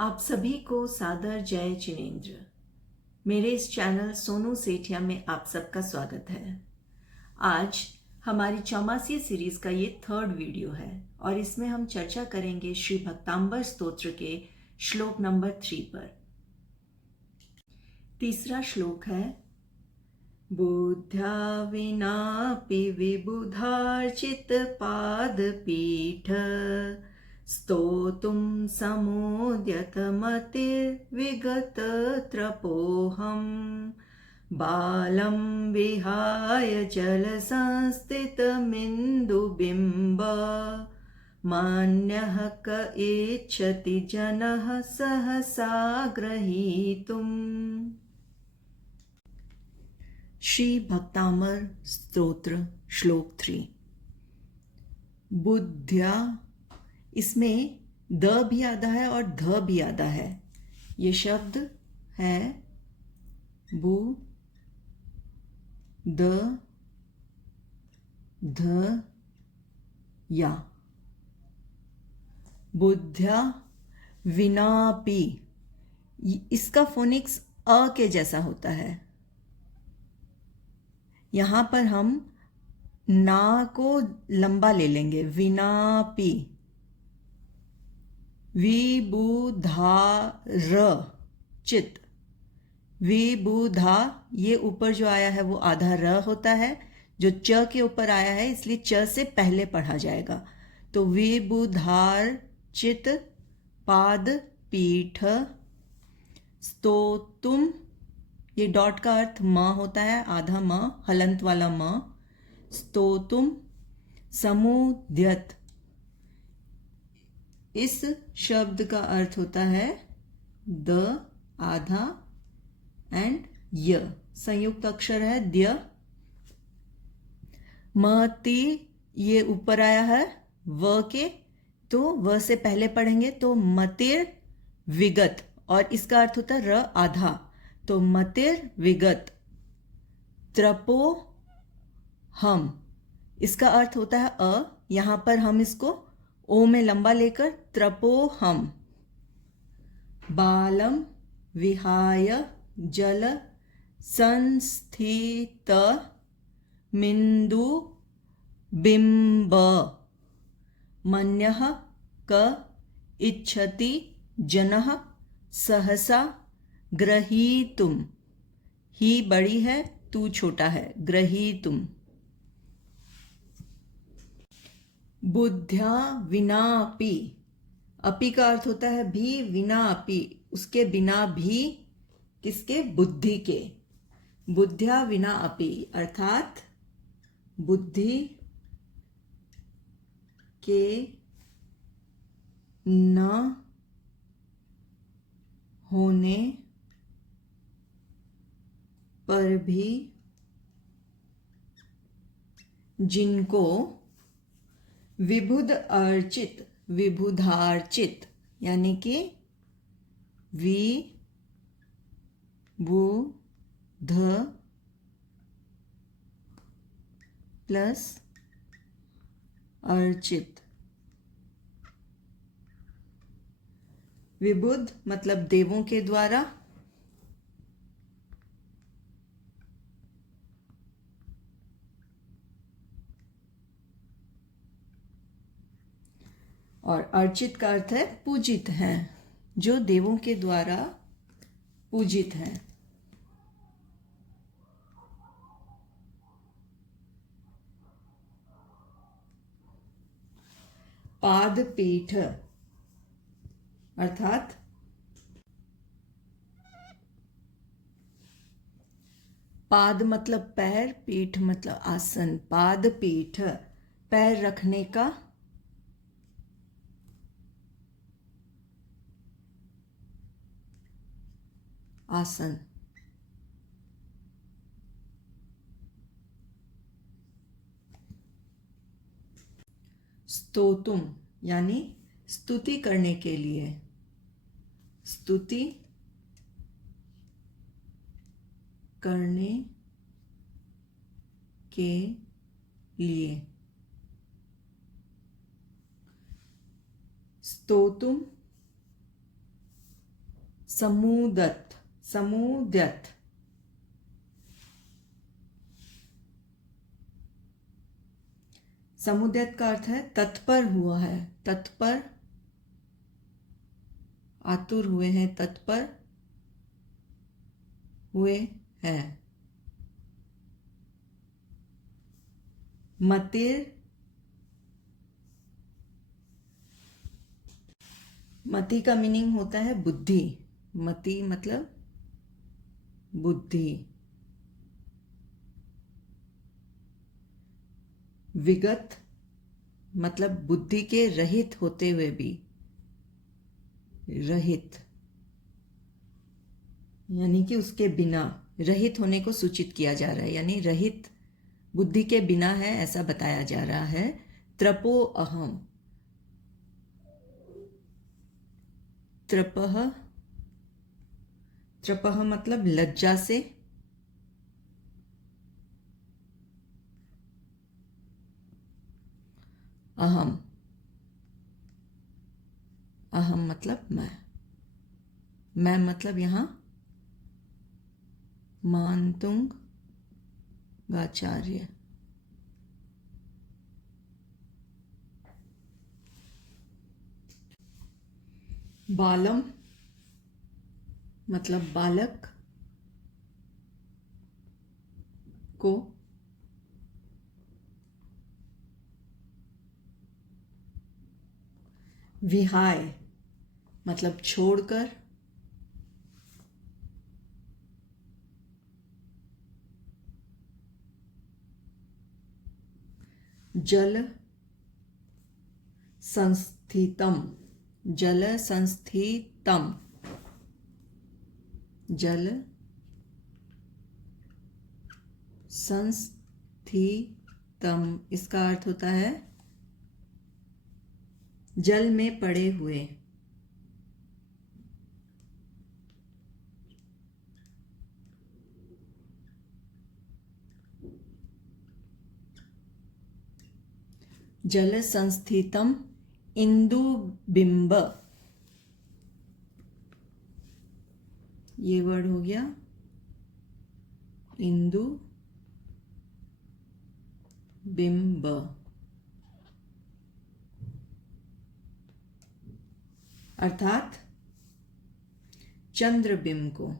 आप सभी को सादर जय जिनेंद्र। मेरे इस चैनल सोनू सेठिया में आप सबका स्वागत है। आज हमारी चौमासी सीरीज का ये 3rd वीडियो है और इसमें हम चर्चा करेंगे श्री भक्तांबर स्तोत्र के श्लोक नंबर 3 पर। तीसरा श्लोक है, बुद्ध्या विनापि विबुधार्चित पादपीठ स्तोतुं समुद्यतमतिर्विगतत्रपोऽहं बालं विहाय जलसंस्थितमिन्दुबिम्ब मान्यः क इच्छति जनः सहसा ग्रहीतुम्। श्री भक्तांबर स्तोत्र श्लोक 3। बुद्ध्या, इसमें द भी आधा है और ध भी आधा है। ये शब्द है बु द ध या। बुद्ध्या विनापि, इसका फोनिक्स अ के जैसा होता है। यहाँ पर हम ना को लंबा ले लेंगे, विनापि। विबुधार चित, विबुधा, ये ऊपर जो आया है वो आधा र होता है, जो च के ऊपर आया है इसलिए च से पहले पढ़ा जाएगा। तो विबुधार चित पाद पीठ स्तोतुम, ये डॉट का अर्थ म होता है, आधा म, हलंत वाला म। स्तोतुम समुद्यत, इस शब्द का अर्थ होता है द आधा एंड य, संयुक्त अक्षर है द्य। मति, ये ऊपर आया है व के, तो व से पहले पढ़ेंगे तो मतिर विगत, और इसका अर्थ होता है र आधा, तो मतिर विगत त्रपो हम, इसका अर्थ होता है अ, यहां पर हम इसको ओ में लंबा लेकर त्रपो हम। बालम विहाय जल संस्थित मिंदु बिंब मन्यः क इच्छति जनः सहसा ग्रहीतुम, ही बड़ी है तू छोटा है, ग्रहीतुम। बुद्ध्या विनापि, अपि का अर्थ होता है भी, विना अपि, उसके बिना भी, किसके? बुद्धि के। बुद्ध्या विना अपि अर्थात बुद्धि के न होने पर भी जिनको विबुध अर्चित, विबुधार्चित यानी कि विबुध प्लस अर्चित, विबुध मतलब देवों के द्वारा, और अर्चित का अर्थ है पूजित हैं, जो देवों के द्वारा पूजित हैं। पाद पीठ अर्थात पाद मतलब पैर, पीठ मतलब आसन। पाद पीठ पैर रखने का आसन। स्तोतुम यानी स्तुति करने के लिए, स्तुति करने के लिए। स्तोतुम समुदत, समुद्यत। समुद्यत का अर्थ है तत्पर हुआ है, तत्पर, आतुर हुए हैं, तत्पर हुए हैं। मतिर, मति का मीनिंग होता है बुद्धि, मति मतलब बुद्धि। विगत मतलब बुद्धि के रहित होते हुए भी, रहित यानी कि उसके बिना, रहित होने को सूचित किया जा रहा है, यानी रहित बुद्धि के बिना है ऐसा बताया जा रहा है। त्रपो अहम, त्रपः, त्रपः मतलब लज्जा से, अहम, अहम मतलब मैं मतलब यहां मानतुंग आचार्य। बालम मतलब बालक को, विहाय मतलब छोड़कर, जल संस्थितम, जल संस्थितम, जल संस्थितम, इसका अर्थ होता है जल में पड़े हुए। जल संस्थितम इंदुबिंब, ये वर्ड हो गया इंदु बिंब, अर्थात चंद्रबिंब को,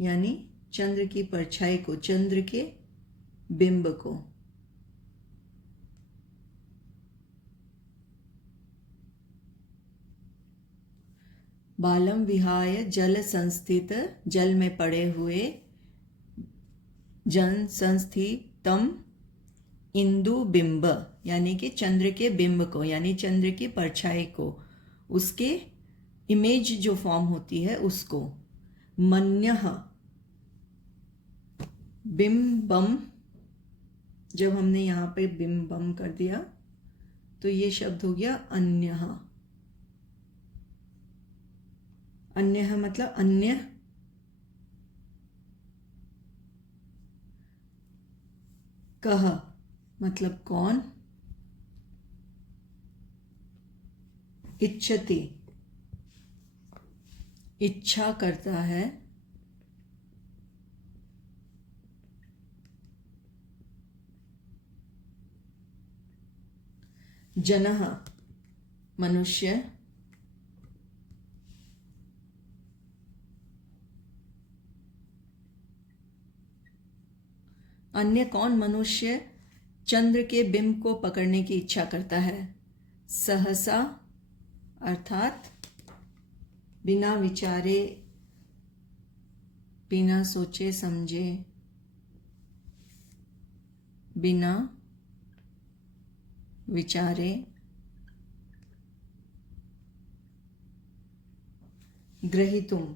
यानी चंद्र की परछाई को, चंद्र के बिंब को। बालम विहाय जल संस्थित, जल में पड़े हुए, जन संस्थितम इंदु बिंब यानी कि चंद्र के बिंब को, यानी चंद्र की परछाई को, उसके इमेज जो फॉर्म होती है उसको। मन्यः, बिंबम, जब हमने यहां पे बिंबम कर दिया तो ये शब्द हो गया अन्यः। अन्यः मतलब अन्य, कह मतलब कौन, इच्छति इच्छा करता है, जनः मनुष्य, अन्य कौन मनुष्य चंद्र के बिंब को पकड़ने की इच्छा करता है। सहसा अर्थात बिना विचारे, बिना सोचे समझे, बिना विचारे, ग्रहीतुम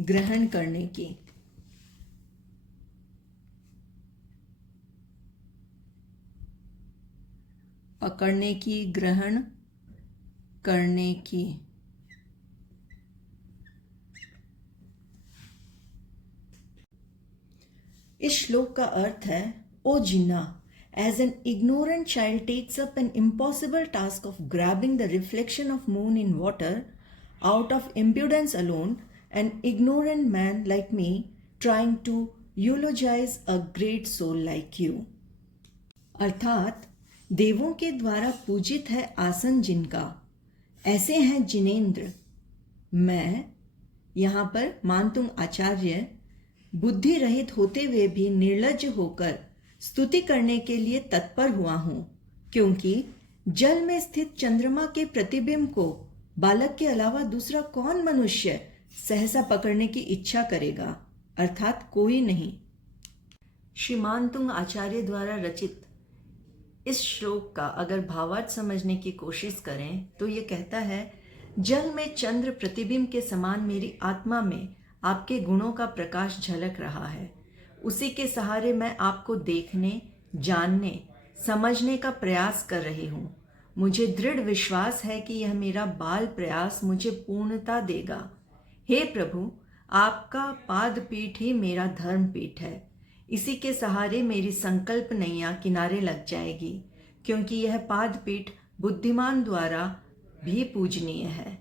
ग्रहण करने की, पकड़ने की, ग्रहण करने की। इस श्लोक का अर्थ है, ओ जिन्ना, As an ignorant child takes up an impossible task of grabbing the reflection of moon in water out of impudence alone, an ignorant man like me trying to eulogize a great soul like you. अर्थात देवों के द्वारा पूजित है आसन जिनका, ऐसे हैं जिनेंद्र। मैं यहाँ पर मानतुंग आचार्य बुद्धि रहित होते हुए भी निर्लज्ज होकर स्तुति करने के लिए तत्पर हुआ हूं, क्योंकि जल में स्थित चंद्रमा के प्रतिबिंब को बालक के अलावा दूसरा कौन मनुष्य सहसा पकड़ने की इच्छा करेगा, अर्थात कोई नहीं। श्री मानतुंग आचार्य द्वारा रचित इस श्लोक का अगर भावार्थ समझने की कोशिश करें तो ये कहता है, जल में चंद्र प्रतिबिंब के समान मेरी आत्मा में आपके गुणों का प्रकाश झलक रहा है। उसी के सहारे मैं आपको देखने, जानने, समझने का प्रयास कर रही हूँ। मुझे दृढ़ विश्वास है कि यह मेरा बाल प्रयास मुझे पूर्णता देगा। हे प्रभु, आपका पाद पीठ ही मेरा धर्म पीठ है। इसी के सहारे मेरी संकल्प नैया किनारे लग जाएगी, क्योंकि यह पाद पीठ बुद्धिमान द्वारा भी पूजनीय है।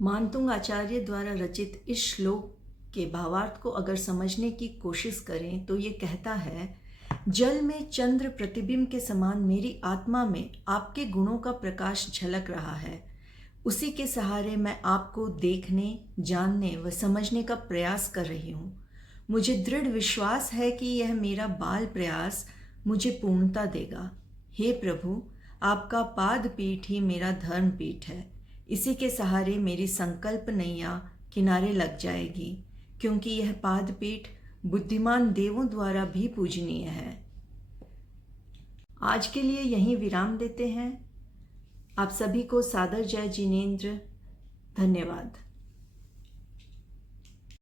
मानतुंग आचार्य द्वारा रचित इस श्लोक के भावार्थ को अगर समझने की कोशिश करें तो ये कहता है, जल में चंद्र प्रतिबिंब के समान मेरी आत्मा में आपके गुणों का प्रकाश झलक रहा है। उसी के सहारे मैं आपको देखने, जानने व समझने का प्रयास कर रही हूँ। मुझे दृढ़ विश्वास है कि यह मेरा बाल प्रयास मुझे पूर्णता देगा। हे प्रभु, आपका पाद पीठ ही मेरा धर्म पीठ है। इसी के सहारे मेरी संकल्प नैया किनारे लग जाएगी, क्योंकि यह पाद पीठ बुद्धिमान देवों द्वारा भी पूजनीय है। आज के लिए यहीं विराम देते हैं। आप सभी को सादर जय जिनेंद्र। धन्यवाद।